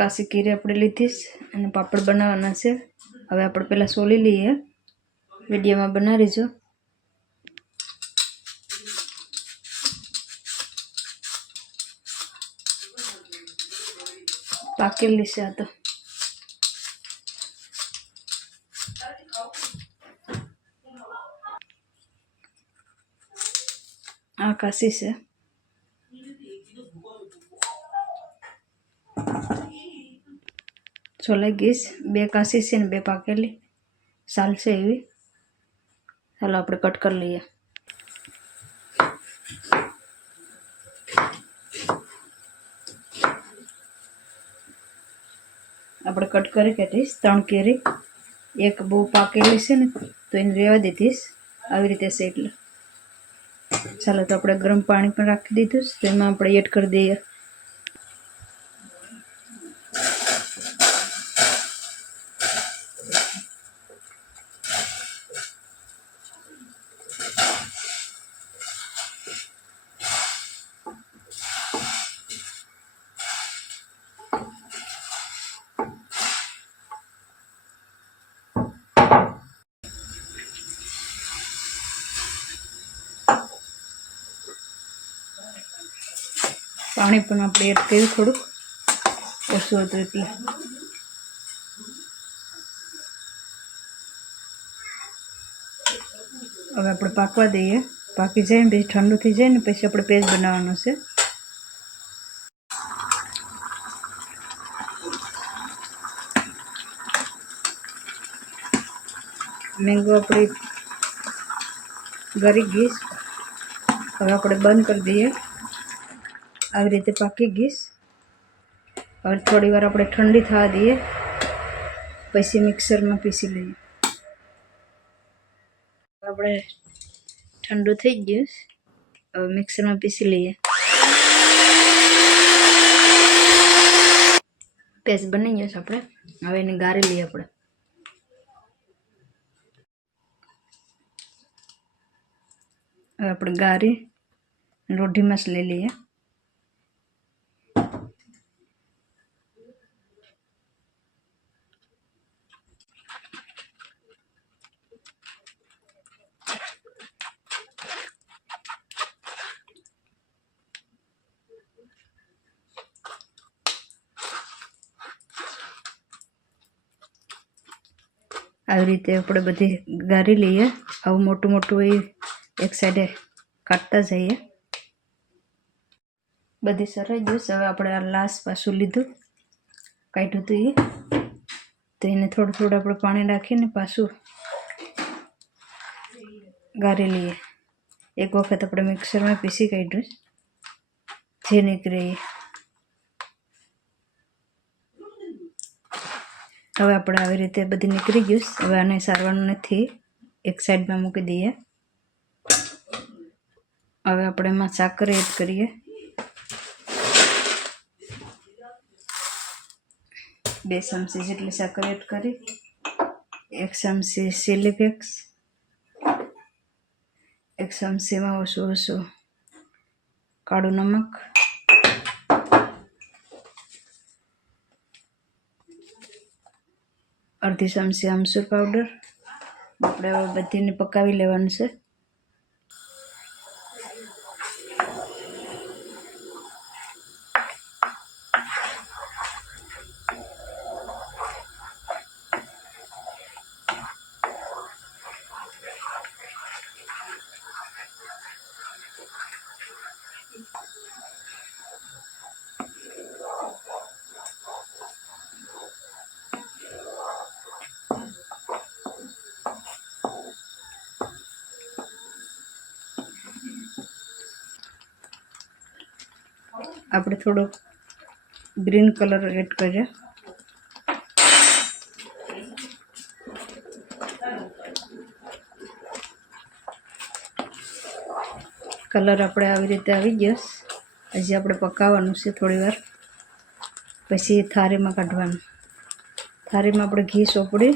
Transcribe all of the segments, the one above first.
કાશી કેરી આપણે લીધી અને પાપડ બનાવવાના છે। હવે આપણે પહેલાં સોલી લઈએ, વિડીયોમાં બનાવી રહીજો। પાકેલી છે આ તો। આ કાશી છે, છોલાઈ ગઈશ। 2 કાશી છે ને 2 પાકેલી સાલ છે એવી। ચાલો આપણે કટ કરી લઈએ। આપણે કટ કરી કાઢીશ 3 કેરી, એક બહુ પાકેલી છે ને તો એને રહેવા દીધીશ આવી રીતે છે એટલે। ચાલો તો આપણે ગરમ પાણી પણ રાખી દીધું તો એમાં આપણે એડ કરી દઈએ પાણી પણ આપણે એડ કર્યું, થોડુંક ઓછું હતું એટલે। હવે આપણે પાકવા દઈએ, પાકી જાય ને પછી ઠંડુ થઈ જાય ને પછી આપણે પેસ્ટ બનાવવાનો છે। મેંગો આપણી ગળી ગઈશ, હવે આપણે બંધ કરી દઈએ। આવી રીતે પાકી ગઈશ। હવે થોડી વાર આપણે ઠંડી થવા દઈએ, પછી મિક્સરમાં પીસી લઈએ। આપણે ઠંડુ થઈ ગયું, હવે મિક્સરમાં પીસી લઈએ। પેસ્ટ બની ગયો છે આપણે, હવે એને ગાળી લઈએ આપણે। હવે આપણે ગાળી રોઢીમાં જ લઈ લઈએ। આવી રીતે આપણે બધી ગાળી લઈએ। આવું મોટું મોટું એ એક સાઈડે કાઢતા જઈએ। બધી સરાઈ ગયું। હવે આપણે આ લાસ્ટ પાછું લીધું, કાઢ્યું હતું એ, તો એને થોડું થોડું આપણે પાણી નાખીને પાછું ગાળી લઈએ। એક વખત આપણે મિક્સરમાં પીસી કાઢ્યું જે નીકળે એ। હવે આપણે આવી રીતે બધી નીકળી ગયું। હવે આને સારવાનું નથી, એક સાઈડમાં મૂકી દઈએ। હવે આપણે એમાં સાકર એડ કરીએ, 2 ચમચી જેટલી સાકર એડ કરી, 1 ચમચી ચીલી ફ્લેક્સ, 1 ચમચીમાં ઓછું કાળું નમક, અડધી ચમચી આમચૂર પાવડર। આપણે હવે બધીને પકાવી લેવાનું છે। આપણે થોડો ગ્રીન કલર એડ કરીએ। કલર આપણે આવી રીતે આવી ગયો। હજી આપણે પકાવવાનું છે થોડી વાર, પછી થાળીમાં કાઢવાનું। થાળીમાં આપણે ઘી સોપડી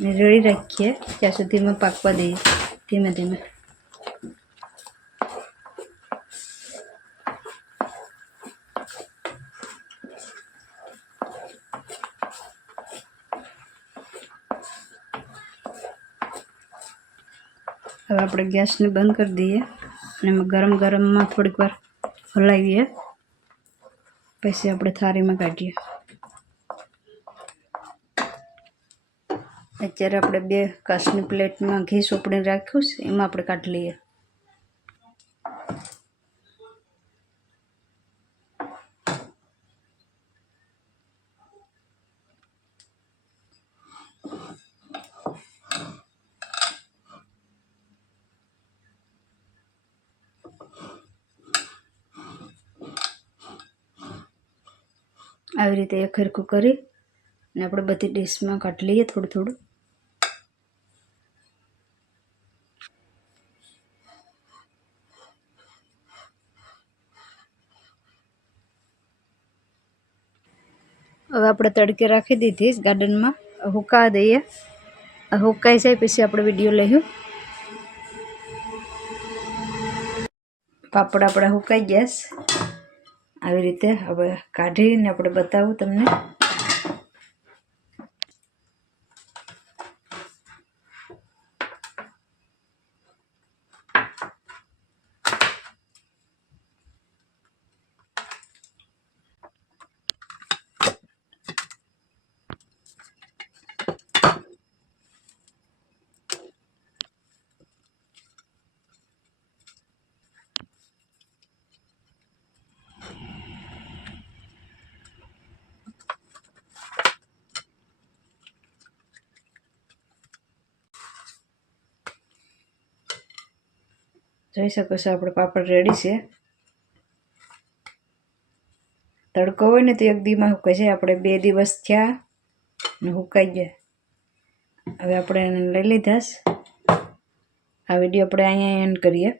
ને રેડી રાખીએ ત્યાં સુધીમાં પાકવા દઈએ ધીમે ધીમે। હવે આપણે ગેસને બંધ કરી દઈએ અને એમાં ગરમ ગરમમાં થોડીક વાર હલાવીએ, પછી આપણે થાળીમાં કાઢીએ. અત્યારે આપણે 2 કાચની પ્લેટમાં ઘી સોપડીને રાખ્યું છે, એમાં આપણે કાઢી લઈએ. આવી રીતે એક હરખું કરી અને આપણે બધી ડીશમાં કાઢી લઈએ થોડું થોડું. હવે આપણે તડકે રાખી દીધી ગાર્ડનમાં, હુકાવા દઈએ. હુકાઈ જાય પછી આપણે વિડીયો લઈએ. પાપડ આપણા હુકાઈ ગયા. આવી રીતે હવે કાઢીને આપણે બતાવું તમને. જોઈ શકો છો આપણે પાપડ રેડી છે. તડકો હોય ને તો એક દીમાં હુકાઈ જાય. આપણે 2 દિવસ થયા ને હુકાઈ ગયા. હવે આપણે એને લઈ લીધા. આ વિડીયો આપણે અહીંયા એન્ડ કરીએ.